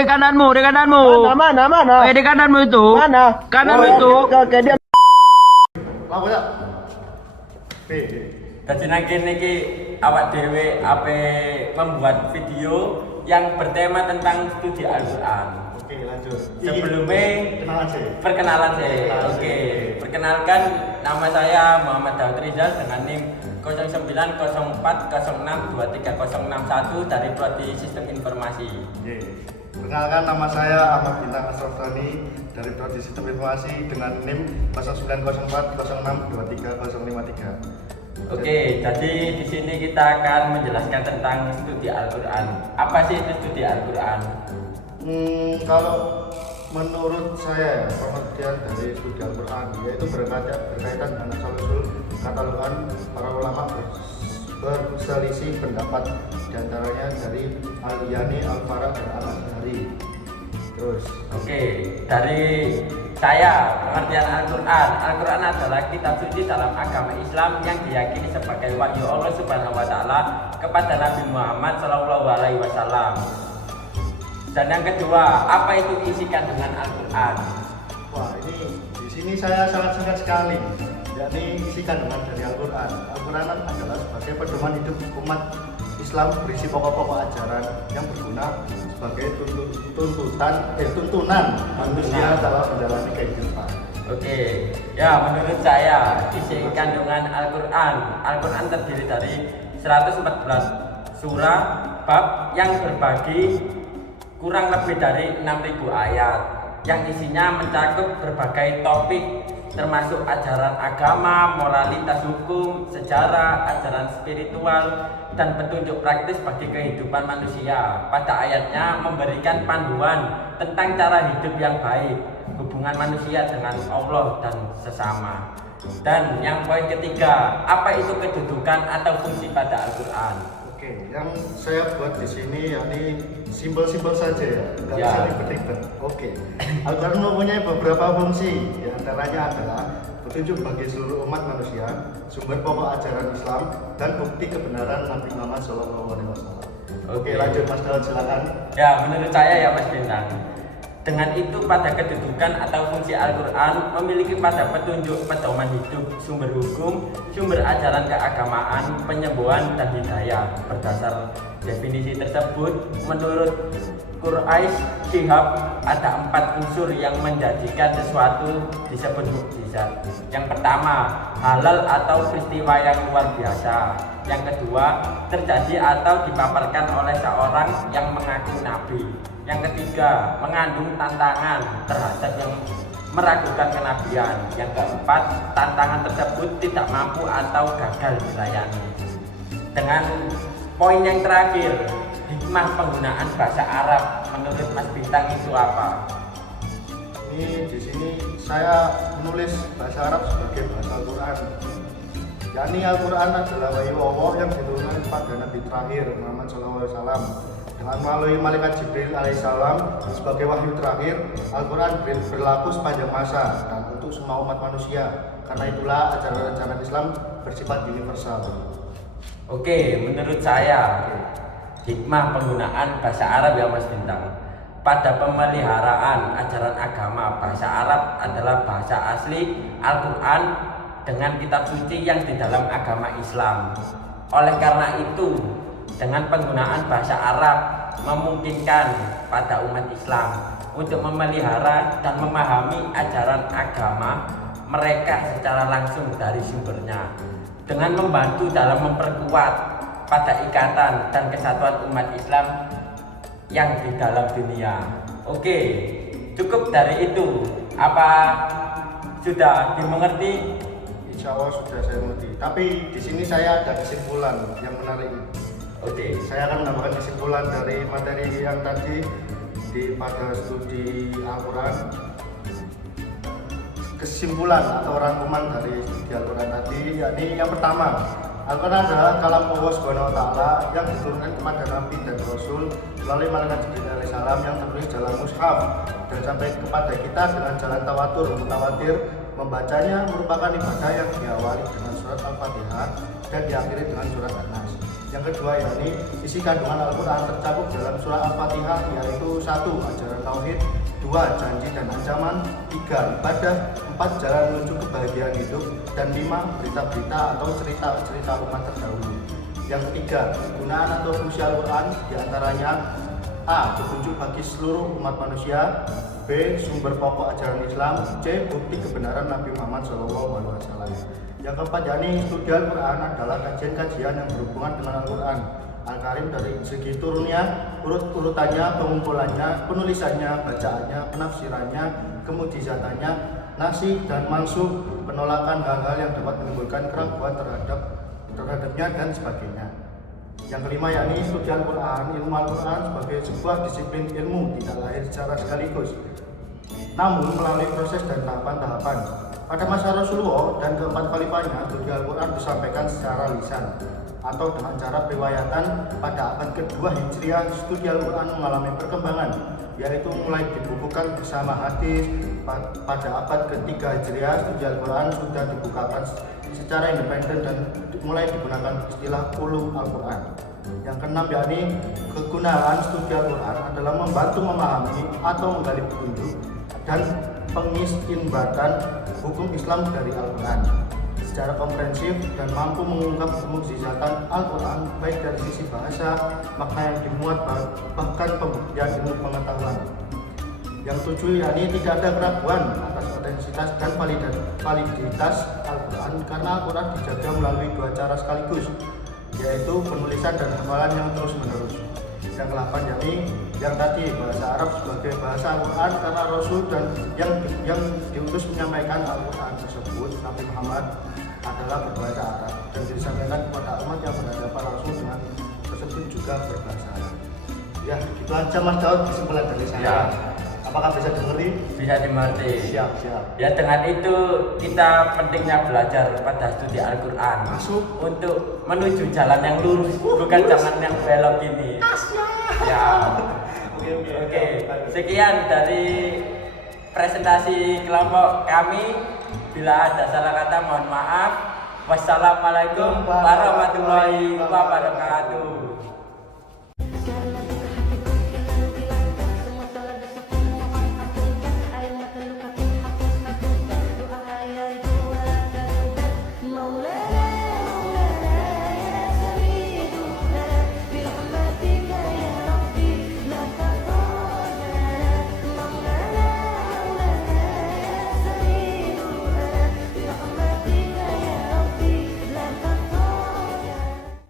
di kananmu, di kananmu. Mana? Di kananmu itu. Mana? Kananmu itu. Oke, dia. Lapo ya? Dadi nang kene iki awak dhewe ape membuat video yang bertema tentang studi Al-Qur'an. Oke, lanjut. Sebelumnya kenalan sih. perkenalan saya. Oke, perkenalkan nama saya Muhammad Daud Rizal dengan NIM 0904062361 dari Prodi Sistem Informasi. Oke. Perkenalkan nama saya Ahmad Bintang Asraf Rani dari Prodi Sistem Informasi dengan NIM 0904062303. Oke, jadi di sini kita akan menjelaskan tentang studi Al-Qur'an. Apa sih itu studi Al-Qur'an? Kalau menurut saya pengertian dari studi Al-Quran yaitu berkaitan dengan asal-usul katalogan para ulama berselisih pendapat diantaranya dari Al-Yani, Al-Farah, dan Al-Azhari. Terus Oke, dari saya pengertian Al-Qur'an. Al-Qur'an adalah kitab suci dalam agama Islam yang diyakini sebagai wahyu Allah Subhanahu wa taala kepada Nabi Muhammad SAW. Dan yang kedua, apa itu isi kandungan Al-Qur'an? wah, ini di sini saya sangat singkat sekali, yakni isi kandungan dari Al-Quran. Al-Quran adalah sebagai pedoman hidup umat Islam, berisi pokok-pokok ajaran yang berguna sebagai tuntunan manusia dalam menjalani kehidupan. Oke, ya menurut saya isi kandungan Al-Qur'an terdiri dari 114 surah bab yang berbagi kurang lebih dari 6.000 ayat yang isinya mencakup berbagai topik termasuk ajaran agama, moralitas hukum, sejarah, ajaran spiritual, dan petunjuk praktis bagi kehidupan manusia. Pada ayatnya memberikan panduan tentang cara hidup yang baik, hubungan manusia dengan Allah dan sesama. Dan yang poin ketiga, apa itu kedudukan atau fungsi pada Al-Qur'an? Oke, yang saya buat di sini yakni simpel-simpel saja ya, nggak Ya. bisa ribet-ribet. Oke, Al-Quran mempunyai beberapa fungsi, di antaranya adalah petunjuk bagi seluruh umat manusia, sumber pokok ajaran Islam, dan bukti kebenaran Nabi Muhammad SAW. Oke, lanjut Mas Daud, silakan. Ya, menurut saya ya Mas Bintang. Dengan itu pada kedudukan atau fungsi Al-Qur'an memiliki pada petunjuk pedoman hidup, sumber hukum, sumber ajaran keagamaan, penyembuhan dan hidayah. Berdasar definisi tersebut, menurut Quraish Shihab ada 4 unsur yang menjadikan sesuatu disebut mukjizat. Yang pertama, halal atau peristiwa yang luar biasa. Yang kedua, terjadi atau dipaparkan oleh seorang yang mengaku nabi. Yang ketiga, mengandung tantangan terhadap yang meragukan kenabian. Yang keempat, tantangan tersebut tidak mampu atau gagal dilayani. Dengan poin yang terakhir, hikmah penggunaan bahasa Arab menurut Mas Bintang itu apa? Ini di sini saya menulis bahasa Arab sebagai bahasa Al-Quran. yakni Al-Quran adalah wahyu Allah yang diturunkan kepada Nabi terakhir Muhammad SAW. Dengan melalui malaikat Jibril alaihissalam sebagai wahyu terakhir, Al-Quran berlaku sepanjang masa dan untuk semua umat manusia. Karena itulah ajaran-ajaran Islam bersifat universal. Oke, menurut saya hikmah penggunaan bahasa Arab ya Mas Bintang. Pada pemeliharaan ajaran agama, bahasa Arab adalah bahasa asli Al-Quran dengan kitab suci yang di dalam agama Islam. Oleh karena itu, dengan penggunaan bahasa Arab memungkinkan pada umat Islam untuk memelihara dan memahami ajaran agama mereka secara langsung dari sumbernya, dengan membantu dalam memperkuat pada ikatan dan kesatuan umat Islam yang di dalam dunia. Oke, cukup dari itu. Apa sudah dimengerti? Insya Allah sudah saya mengerti. Tapi di sini saya ada kesimpulan yang menarik. Oke, Saya akan menambahkan kesimpulan dari materi yang tadi pada studi Al-Quran. Kesimpulan atau rangkuman dari studi Al-Quran tadi, yakni yang pertama, Al-Quran adalah kalam Allah Subhanahu wa taala yang diturunkan kepada Nabi dan Rasul melalui malaikat Jibril alaihissalam yang tertulis dalam mushaf dan sampai kepada kita dengan jalan tawatur mutawatir. Membacanya merupakan ibadah yang diawali dengan surat Al-Fatihah dan diakhiri dengan surat An-Nas. Yang kedua yakni isi kandungan Al-Quran tercakup dalam surah Al-Fatihah, yaitu 1. Ajaran tauhid, 2. Janji dan ancaman, 3. Ibadah, 4. Jalan menuju kebahagiaan hidup, dan 5. Berita-berita atau cerita-cerita umat terdahulu. Yang ketiga, penggunaan atau fungsi Al-Quran diantaranya A. Petunjuk bagi seluruh umat manusia, B. Sumber pokok ajaran Islam, C. Bukti kebenaran Nabi Muhammad SAW. Yang keempat yakni studi Al-Quran adalah kajian-kajian yang berhubungan dengan Al-Quran Al-Karim dari segi turunnya, urut-urutannya, pengumpulannya, penulisannya, bacaannya, penafsirannya, kemujizatannya, nasih dan mansuh, penolakan hal-hal yang dapat menimbulkan keraguan terhadapnya dan sebagainya. Yang kelima yakni studi Al-Quran, ilmu Al-Quran sebagai sebuah disiplin ilmu tidak lahir secara sekaligus, namun melalui proses dan tahapan-tahapan. Pada masa Rasulullah dan keempat khalifahnya, studi Al-Quran disampaikan secara lisan atau dengan cara riwayatan. Pada abad kedua Hijriah, studi Al-Quran mengalami perkembangan, yaitu mulai dibukukan bersama hadis. Pada abad ketiga Hijriah, studi Al-Quran sudah dibukakan secara independen dan mulai digunakan istilah ulum Al-Quran. Yang keenam yakni kegunaan studi Al-Quran adalah membantu memahami atau menggali petunjuk dan pengistinbatan hukum Islam dari Al-Quran secara komprehensif dan mampu mengungkap kemukjizatan Al-Quran baik dari sisi bahasa, makna yang dimuat, bahkan pembuktian ilmu pengetahuan. Yang tujuh yakni tidak ada keraguan atas otentisitas dan validitas Al-Quran karena Al-Quran dijaga melalui dua cara sekaligus, yaitu penulisan dan hafalan yang terus menerus. Yang ke-8 yakni yang tadi bahasa Arab sebagai bahasa Al-Quran karena Rasul dan yang diutus menyampaikan Al-Quran tersebut, Nabi Muhammad, adalah berbahasa Arab dan disampaikan kepada umat yang berhadapan langsung dengan tersebut juga berbahasa Arab. Ya, gitu aja Mas Daud kesimpulan dari saya. Ya. Apakah bisa dimengerti? Bisa dimengerti. Siap. Ya, dengan itu kita pentingnya belajar pada studi Al-Quran Masuk untuk menuju jalan yang lurus, bukan jalan yang belok ini. Ya. Oke. Sekian dari presentasi kelompok kami. Bila ada salah kata mohon maaf. Wassalamualaikum warahmatullahi wabarakatuh.